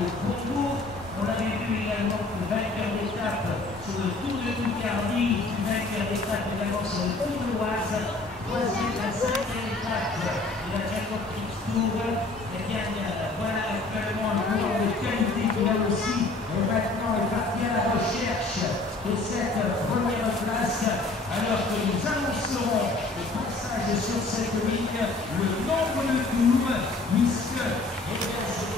le concours. On avait vu également le vainqueur d'étape sur le Tour de Picardie, le vainqueur d'étape également sur le Tour de l'Oise, troisième et cinquième étape de la Jacob Tour. Eh bien, voilà actuellement un coureur de qualité qui là aussi maintenant est parti à la recherche de cette première place, alors que nous annoncerons le passage sur cette ligne, le nombre de tours, puisque eh bien, c'est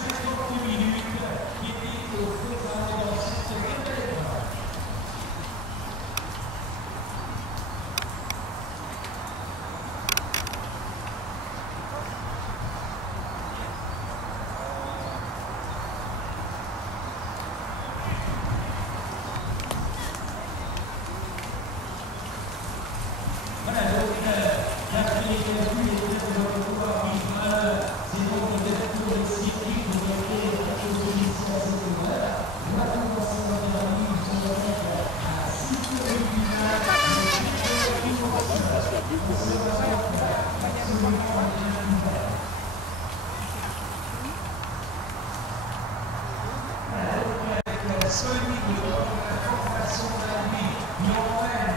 50 minutes qui est au programme dans cette nouvelle épreuve. Voilà, donc, d'après les calculs et peut-être le pouvoir vivre, c'est donc peut-être pour le circuit pour gagner la position à cette heure. On va commencer dans la ligne, on va mettre à 6 heures du final. On se remettre absolument à l'univers. Voilà, donc avec la solide de la formation de la nuit, qui emmène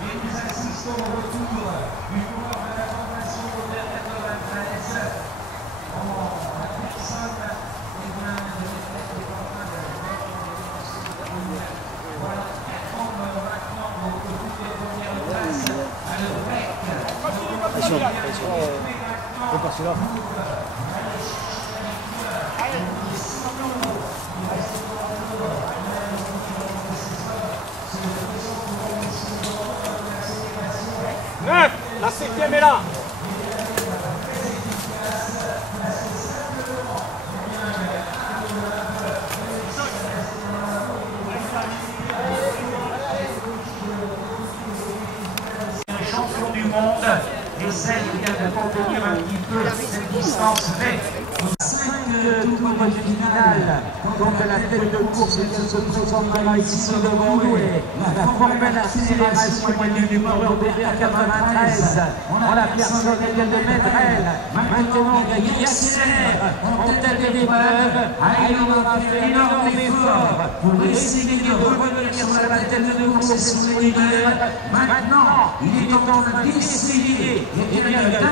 et nous assistons au retour du coureur de la formation moderne 93 en la personne de voilà, elle tombe maintenant au côté des premières places à l'Europe. Pression. C'est pas celui-là. La septième est là. Un champion du monde essaye de contenir un petit peu cette distance, mais 5 tours de finale. Donc la tête de course se présentera ici devant nous et la formelle accélération du coureur de 93 en la personne de Medrel. Maintenant il accélère en tête des épreuves. Il aura fait un énorme effort pour essayer de revenir sur la tête de course et sur le leader. Maintenant il est en train d'essayer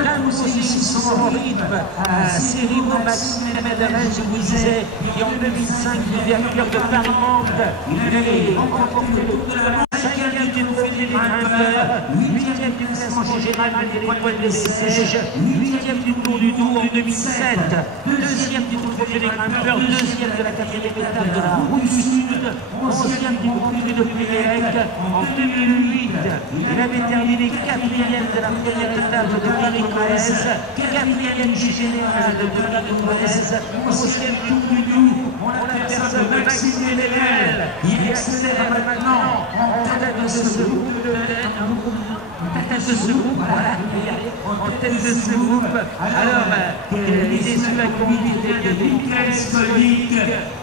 d'imposer ici son rythme à Cyril Maxime Medrel, je vous disais, qui en 2005 devient vainqueur de Finlande. Il avait remporté le Tour de la 5e du Trophée des grimpeurs, 8e du classement général des points de Sèche, 8e du Tour du Doubs en 2007, 2e du Trophée des grimpeurs, 2e de la 4e étape de la Route Sud, 11e du Grand Prix de Pérec en 2008. Il avait terminé 4e de la première étape de Paris-Brest, 4e du général de Paris-Brest, 11e du Tour du Doubs. On a la personne de Maxime Medrel, il accélère maintenant en tête de ce groupe en tête de ce groupe. Alors, les activités de Michael Skolnik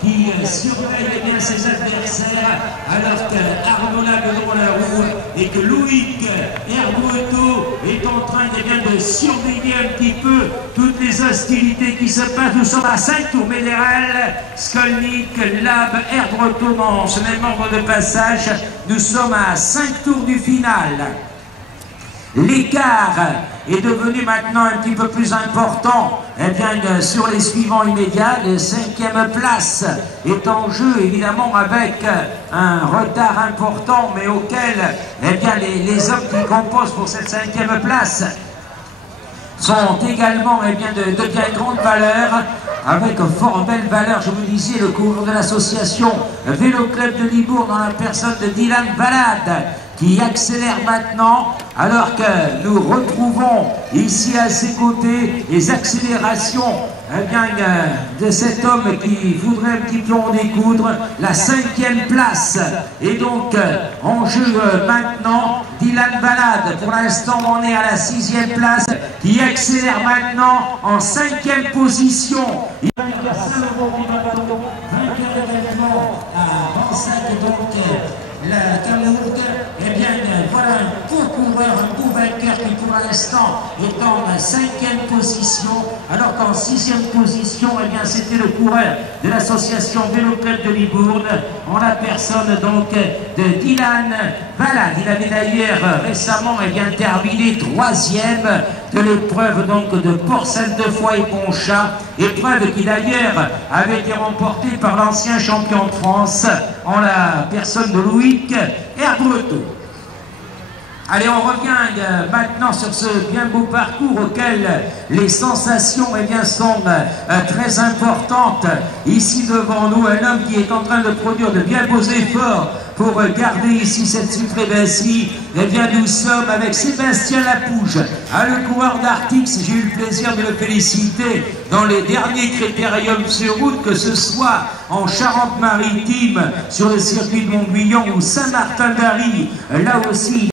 qui surveille bien ses adversaires, alors qu'Arnaud devant la roue et que Loïc Herboueto est en train de surveiller un petit peu toutes les hostilités qui se passent. Nous sommes à 5 tours. Medrel, Skolnik, Lab, Herboueto, ce même nombre de passages. Nous sommes à 5 tours du final. L'écart est devenu maintenant un petit peu plus important sur les suivants immédiats. La 5e place est en jeu, évidemment, avec un retard important, mais auquel les hommes qui composent pour cette 5e place sont également de bien grande valeur, avec fort belle valeur. Je vous disais, le coureur de l'association Vélo Club de Libourne, dans la personne de Dylan Valade, qui accélère maintenant, alors que nous retrouvons ici à ses côtés les accélérations de cet homme qui voudrait un petit peu en découdre, la 5e place. Et donc en jeu maintenant Dylan Balade. Pour l'instant on est à la 6e place, qui accélère maintenant en 5e position. Il va y avoir vainqueur également à 25, donc la Cameroun. Eh bien voilà un beau coureur, un beau vainqueur qui pour l'instant est en 5e position, alors qu'en 6e position, eh bien c'était le coureur de l'association Vélo Club de Libourne, en la personne donc de Dylan Balade. Il avait d'ailleurs récemment terminé 3e de l'épreuve donc de Port-Sainte de Foix et Ponchat, épreuve qui d'ailleurs avait été remportée par l'ancien champion de France en la personne de Loïc Herbreton. Allez, on revient maintenant sur ce bien beau parcours auquel les sensations sont très importantes. Ici devant nous, un homme qui est en train de produire de bien beaux efforts pour garder ici cette suprématie. Eh bien, nous sommes avec Sébastien Lapouge, le coureur d'Artix. J'ai eu le plaisir de le féliciter dans les derniers critériums sur route, que ce soit en Charente-Maritime, sur le circuit de Montguillon ou Saint-Martin-d'Ary. Là aussi,